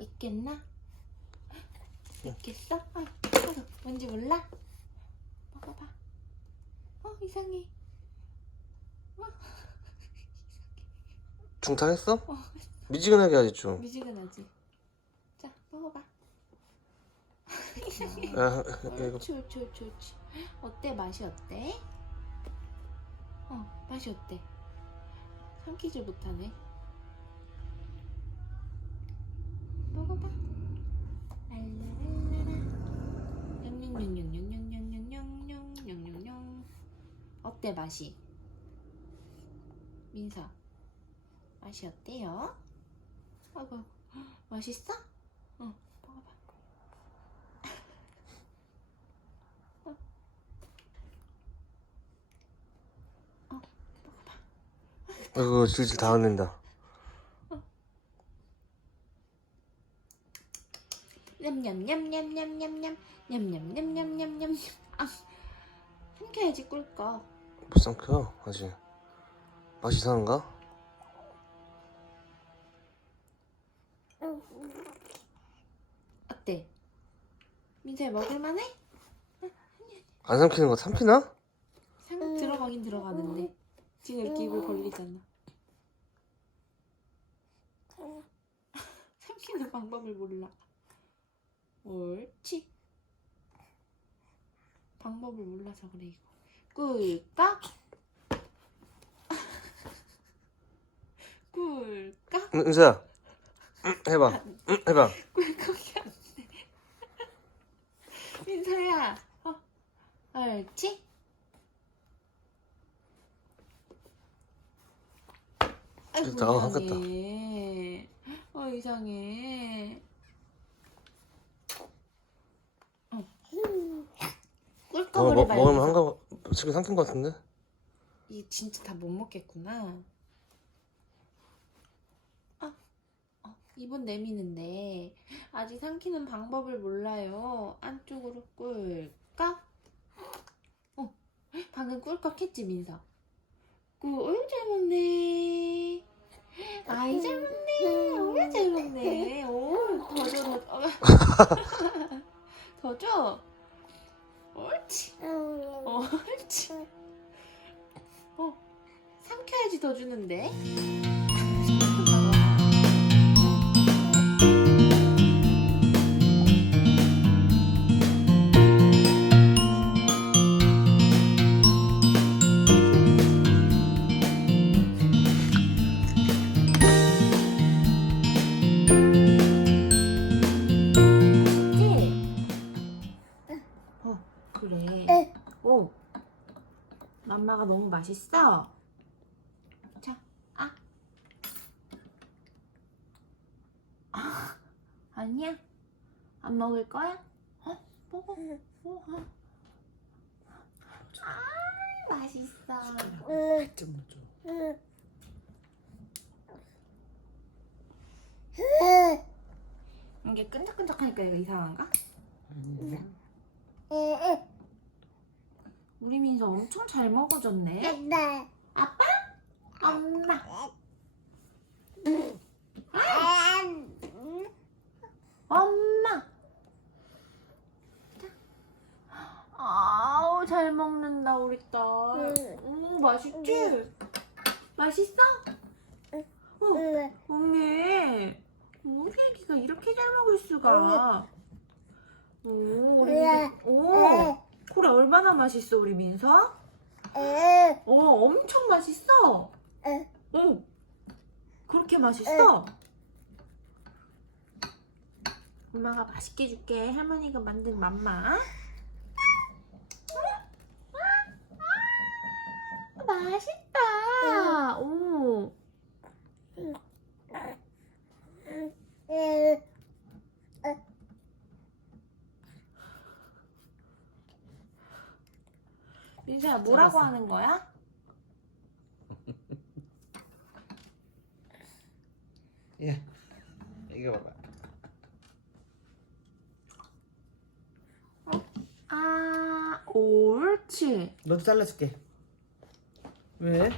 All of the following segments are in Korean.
있겠나? 있겠어? 아, 뭔지 몰라? 먹어봐. 어 이상해. 중탕했어? 어 미지근하게 하지 좀. 미지근하지. 자 먹어봐. 아, 이거 옳지 옳지 옳지 옳지. 어때 맛이 어때? 어 맛이 어때? 삼키질 못하네. 먹어봐. 랄라랄라라. 냥냥냥냥냥냥냥냥냥냥냥. 어때 맛이? 민서 맛이 어때요? 아이고 맛있어? 응 먹어봐. 이거 질질 다 흘린다. 냠냠냠냠냠냠냠 냠냠냠냠냠냠 아 삼켜야지 꿀꺽 못 삼켜 아직. 맛이 이상한가? 어때? 민서야 먹을만해? 안 삼키는 거 삼키나? 상 들어가긴 들어가는데 이렇게 입을 벌리잖아 삼키는 방법을 몰라 옳지 방법을 몰라서 그래 이거 꿀꺽 꿀꺽 응, 은서야. 응, 해봐. 응, 해봐. 꿀꺽이 안 돼. 민서야, 어, 옳지? 아이고, 됐다. 어, 이상해. 어, 이상해. 어. 어, 꿀꺽을 먹, 해봐. 먹으면 한가 지금 삼킨 거 같은데? 이 진짜 다 못 먹겠구나. 아, 어, 입은 내미는데 아직 삼키는 방법을 몰라요. 안쪽으로 꿀꺽. 어, 방금 꿀꺽했지 민서. 꿀, 어이 잘 먹네. 아이 잘 먹네. 어이 잘 먹네. 오, 더 줘, 더 줘. 더 줘. 옳지. 어, 옳지. 어, 삼켜야지 더 주는데. 맘마가 너무 맛있어. 자, 아. 아, 아니야. 안 먹을 거야? 어, 먹어. 먹어. 아, 맛있어. 좀 줘. 이게 끈적끈적하니까 이거 이상한가? 우리 민서 엄청 잘 먹어줬네. 아빠? 엄마. 엄마. 자. 아우 잘 먹는다 우리 딸. 오 맛있지? 맛있어? 어, 언니. 우리 애기가 이렇게 잘 먹을 수가. 오, 우리 민서. 오, 그래 얼마나 맛있어 우리 민서? 어, 엄청 맛있어. 오, 그렇게 맛있어? 엄마가 맛있게 줄게. 할머니가 만든 맘마. 아, 맛있다. 오. 민서야, 뭐라고. 하는 거야? 예. 이거 봐봐. 아, 오, 옳지. 너도 잘라줄게. 왜?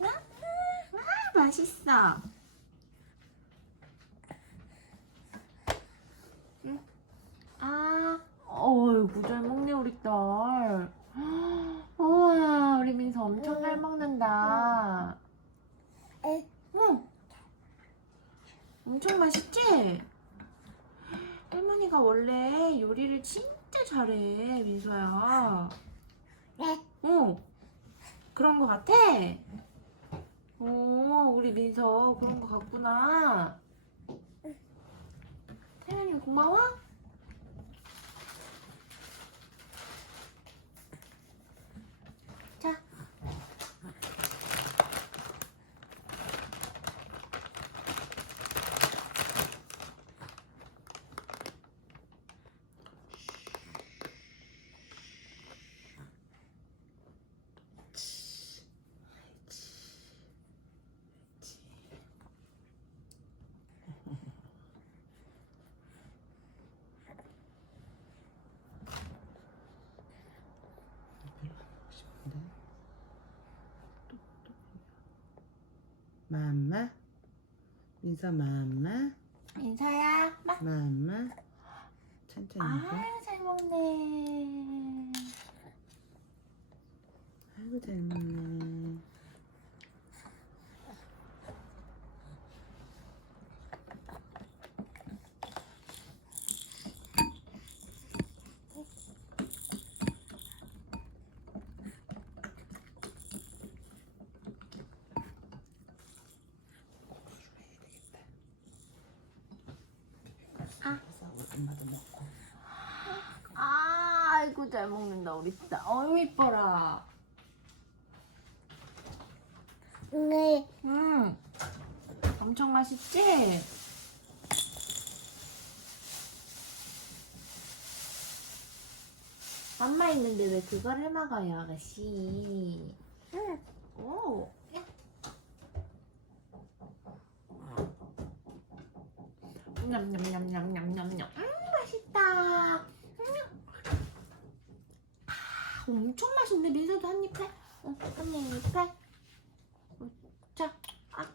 아, 맛있어. 응. 아, 어이구, 잘 먹네, 우리 딸. 우와, 우리 민서 엄청 잘 먹는다. 응. 엄청 맛있지? 할머니가 원래 요리를 진짜 잘해, 민서야. 어, 그런 거 같아? 오, 우리 민서 그런 거 같구나. 태연이 고마워? 맘마? 민서 맘마? 민서야, 막. 맘마? 천천히. 아유, 잘 먹네. 아이고 잘 먹네. 아. 엄마도 먹고. 아이고, 잘 먹는다, 우리 딸. 어유 이뻐라. 네. 음, 엄청 맛있지? 엄마 있는데 왜 그걸 해 먹어요, 아가씨? 응. 오, 야. 냠냠냠냠냠냠냠. 음, 맛있다. 음. 아, 엄청 맛있네. 민서도 한 입 해. 응, 한입 해. 자, 아.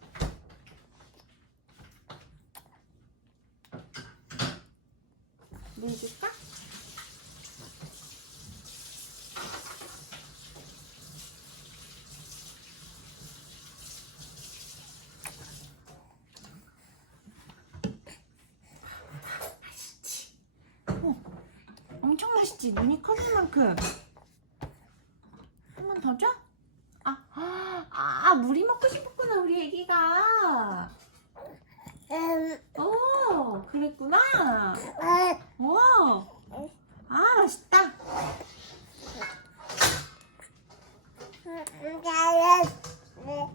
물 줄까? 맛있지? 어, 엄청 맛있지? 눈이 커질 만큼. 한 번 더 줘? 아, 아, 아, 물이 먹고 싶었구나, 우리 애기가. 음, 오, 그랬구나. 아, 오, 아, 맛있다. 음, 잘했어.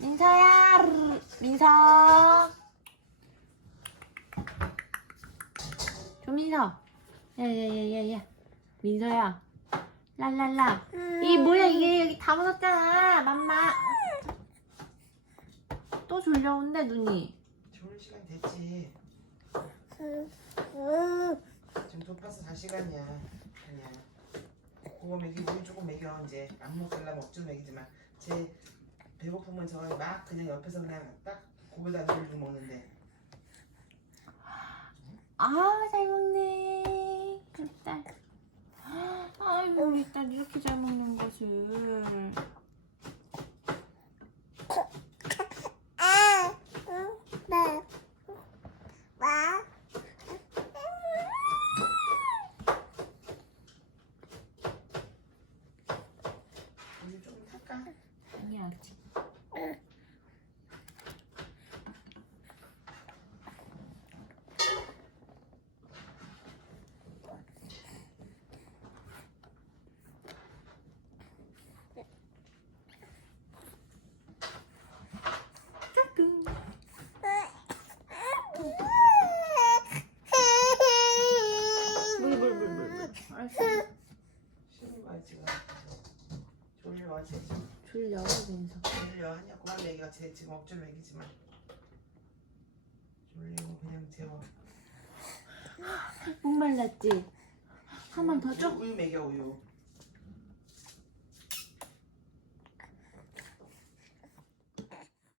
민서야, 르, 민서. 조민서. 야, 야, 야, 야, 야. 민서야. 랄랄라. 이 뭐야, 이게 여기 다 묻었잖아, 맘마. 또 졸려온대, 눈이. 좋은 시간 됐지. 음, 음, 지금 도파스 잘 시간이야. 아니야. 그거 먹이 우유 조금 먹여 이제 안 먹을라 먹줄 먹이지만 제 배고프면 저막 그냥 옆에서 그냥 딱 고기다 돌리고 먹는데 아, 잘 먹네. 우리 딸. 아이고, 딸 이렇게 잘 먹는 것을. 하지. 졸려 민서. 졸려 하냐고 하는 얘기가 제 지금 억지로 얘기지만 졸리고 그냥 재워. 목 말랐지? 한 번 더 줘. 우유 먹여 우유.